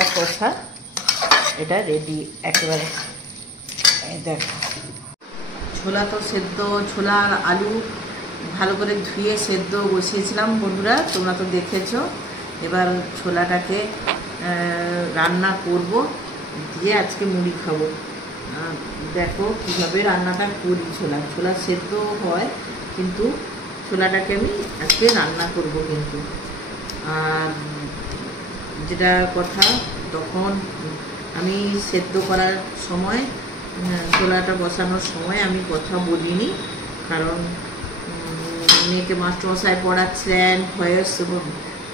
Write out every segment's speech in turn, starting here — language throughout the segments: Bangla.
ছোলা কষা এটা রেডি একেবারে। দেখো ছোলা তো সেদ্ধ, ছোলা আর আলু ভালো করে ধুয়ে সেদ্ধ বসিয়েছিলাম বন্ধুরা, তোমরা তো দেখেছো। এবার ছোলাটাকে রান্না করব, দিয়ে আজকে মুড়ি খাবো। দেখো কীভাবে রান্নাটা করি। ছোলা সেদ্ধ হয়, কিন্তু ছোলাটাকে আমি আজকে রান্না করব। কিন্তু আর যেটা কথা, তখন আমি সেদ্ধ করার সময়, ছোলাটা বসানোর সময় আমি কথা বলিনি, কারণ মেয়েকে মাস্টারমশাই পড়াচ্ছিলেন,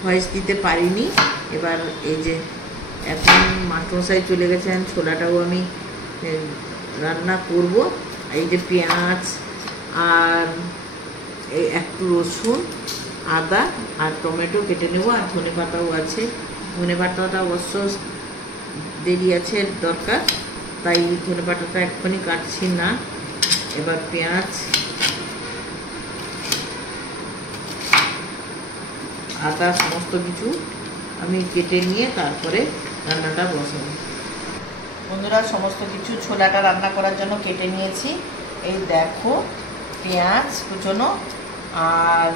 ভয়েস দিতে পারিনি। এবার এই যে এখন মাস্টারমশাই চলে গেছেন, ছোলাটাও আমি রান্না করব। এই যে পেঁয়াজ আর এই একটু রসুন, আদা আর টমেটো কেটে নেব, আর ধনে পাতাও আছে। ধনে পাতাটা অবশ্য দেরি আছে দরকার, তাই ধনে পাতাটা এক্ষুনি কাটছি না। এবার পেঁয়াজ, আদা সমস্ত কিছু আমি কেটে নিয়ে তারপরে রান্নাটা বসাবো। বন্ধুরা সমস্ত কিছু ছোলাটা রান্না করার জন্য কেটে নিয়েছি। এই দেখো পেঁয়াজ কুচনো, আর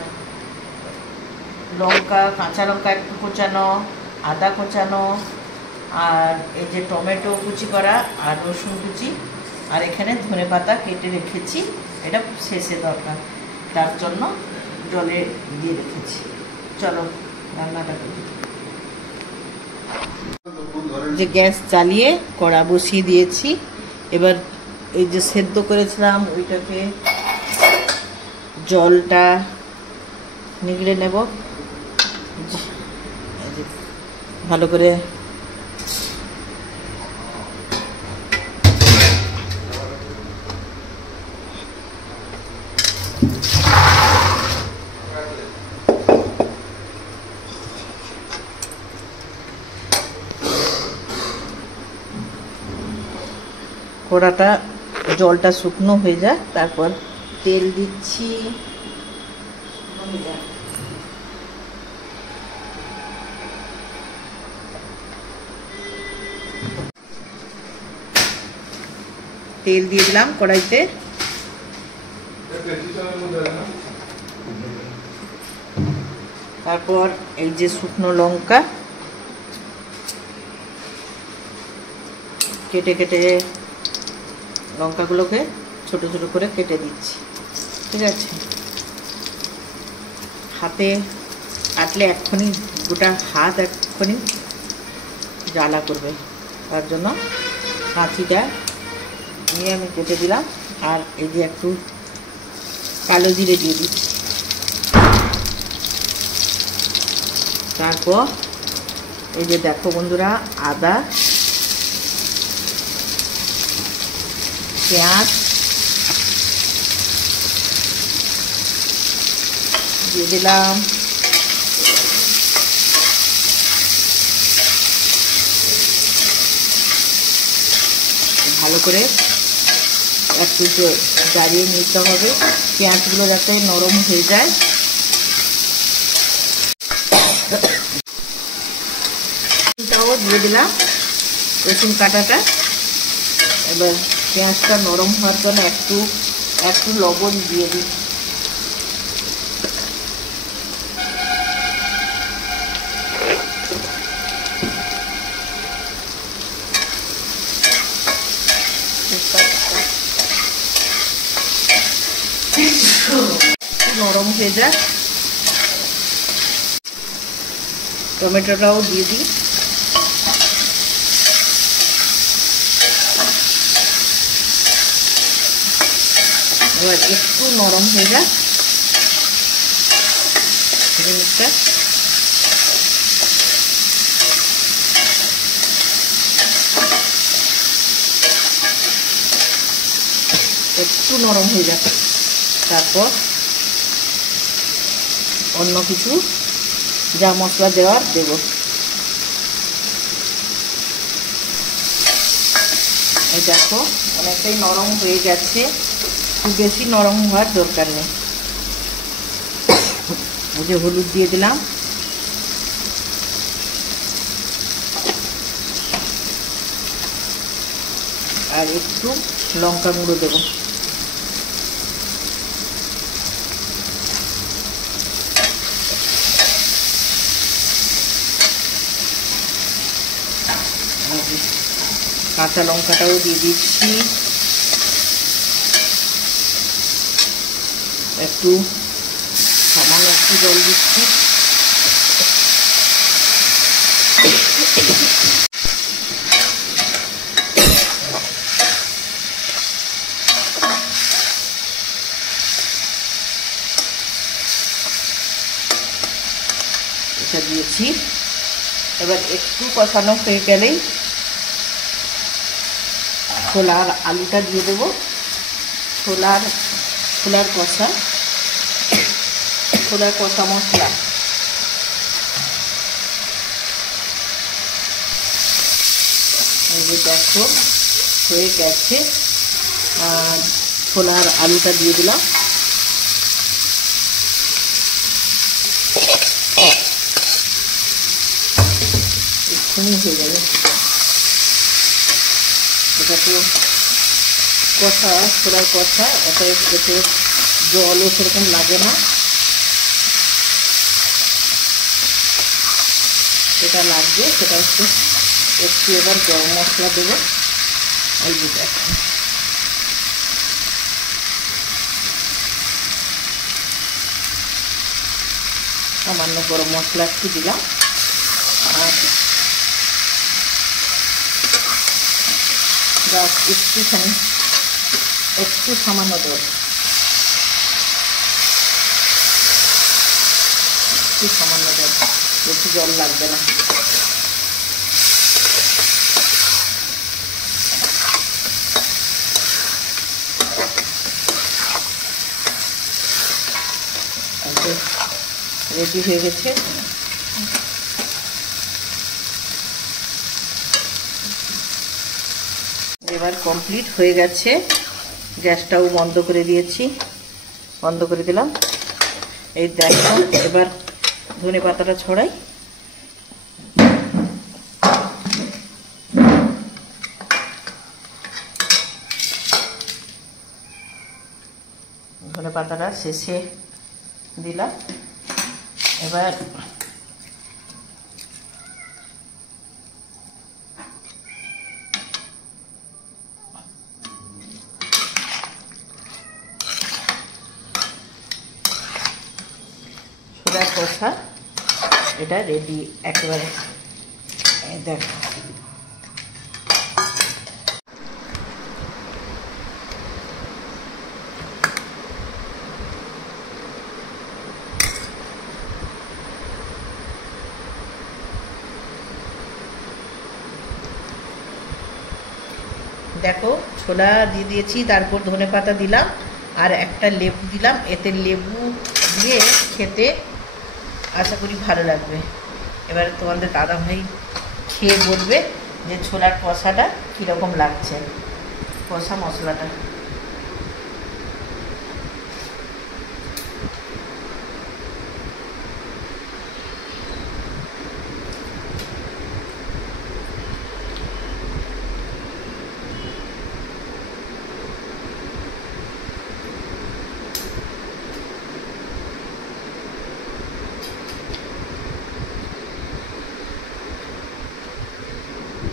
লঙ্কা, কাঁচা লঙ্কা একটু কোচানো, আদা কোচানো, আর এই যে টমেটো কুচি করা, আর রসুন কুচি, আর এখানে ধনে পাতা কেটে রেখেছি। এটা শেষে দরকার, তার জন্য জলে দিয়ে রেখেছি। চলো রান্নাটা করি। যে গ্যাস জ্বালিয়ে কড়া বসিয়ে দিয়েছি। এবার এই যে সেদ্ধ করেছিলাম ওইটাকে জলটা নিগড়ে নেব ভালো করে। কড়াটা জলটা শুকনো হয়ে যায়, তারপর তেল দিচ্ছি। তেল দিয়ে দিলাম কড়াইতে। তারপর এই যে শুকনো লঙ্কা কেটে কেটে লঙ্কাগুলোকে ছোট ছোট করে কেটে দিচ্ছি। ঠিক আছে, হাতে কাটলে এক্ষুনি গোটা হাত এক্ষুনি জ্বালা করবে, তার জন্য কাঁচিটা নিয়ে আমি কেটে দিলাম। আর এই যে একটু কালো জিরে দিয়ে দিচ্ছি। তারপর এই যে দেখো বন্ধুরা, আদা, পেঁয়াজ দিয়ে দিলাম। ভালো করে একটু জ্বালিয়ে নিতে হবে, পেঁয়াজগুলো যাতে নরম হয়ে যায়। রসুনটাও দিয়ে দিলাম, রসুন কাটাটা। এবার পেঁয়াজটা নরম হওয়ার জন্য একটু লবণ দিয়ে দিই। নরম হয়ে যায়, টমেটোটাও দিয়ে দিই। এবার একটু নরম হয়ে যায় জিনিসটা। একটু নরম হয়ে যায়, তারপর অন্য কিছু যা মশলা দেওয়ার দেব। এই দেখো অনেকটাই নরম হয়ে গেছে, খুব বেশি নরম হওয়ার দরকার নেই। এই যে হলুদ দিয়ে দিলাম, আর একটু লঙ্কা গুঁড়ো দেবো। কাঁচা লঙ্কাটাও দিয়ে দিচ্ছি, একটু সামান্য একটু জল দিচ্ছি। এটা দিয়েছি। এবার একটু কষানো হয়ে গেলেই ছোলার আলুটা দিয়ে দেবো। ছোলার কষা মশলা। এই যে দেখো হয়ে গেছে, ছোলার আলুটা দিয়ে দিলাম। এক্ষুনি হয়ে যাবে। এটা তো কষা, ছোলার কষা, এতে জলও সেরকম লাগে না। যেটা লাগবে সেটা একটু এবার গরম মশলা দেবো। এই যে দেখো সামান্য গরম মশলা একটু দিলাম, আর একটু সামান্য জল, বেশি জল লাগবে না। রেডি হয়ে গেছে। এবার কমপ্লিট হয়ে গেছে। গ্যাসটাও বন্ধ করে দিয়েছি, বন্ধ করে দিলাম। এই দেখো এবার ধনে পাতাটা ছড়াই। ধনে পাতাটা শেষে দিলাম। এবার ছোলার কষা এটা রেডি একেবারে। দেখো দেখো ছোলা দিয়ে দিয়েছি, তারপর ধনেপাতা দিলাম, আর একটা লেবু দিলাম। এতে লেবু দিয়ে খেতে আশা করি ভালো লাগবে। এবারে তোমাদের দাদাভাই খেয়ে বলবে যে ছোলার কষাটা কীরকম লাগছে, কষা মশলাটা।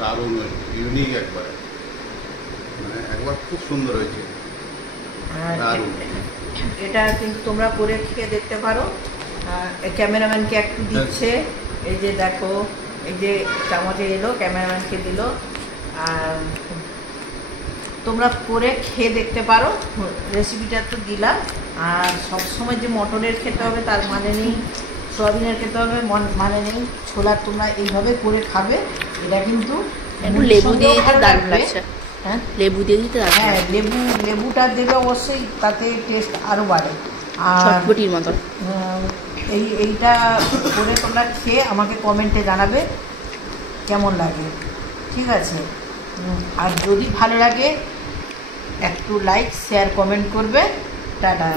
দারুণ হয়েছে, ইউনিক একবার, মানে একবার খুব সুন্দর হয়েছে। এটা কিন্তু তোমরা করে খেয়ে দেখতে পারো। ক্যামেরাম্যানকে একটু দিচ্ছে, এই যে দেখো, এই যে চামচে এলো, ক্যামেরাম্যানকে দিল। আর তোমরা করে খেয়ে দেখতে পারো। রেসিপিটা তো দিলাম। আর সবসময় যে মটনের খেতে হবে তার মানে নেই, সয়াবিনের খেতে হবে মানে নেই। ছোলার তোমরা এইভাবে করে খাবে। এটা কিন্তু লেবু দিয়ে দিতে দারুণ লাগছে। হ্যাঁ, লেবু দিয়ে দিতে দারুণ। হ্যাঁ, লেবুটা দেবে অবশ্যই, তাতে টেস্ট আরও বাড়ে। আর চটপটির মতো এইটা করে তোমরা খেয়ে আমাকে কমেন্টে জানাবে কেমন লাগে, ঠিক আছে? আর যদি ভালো লাগে একটু লাইক, শেয়ার, কমেন্ট করবে। টাটা।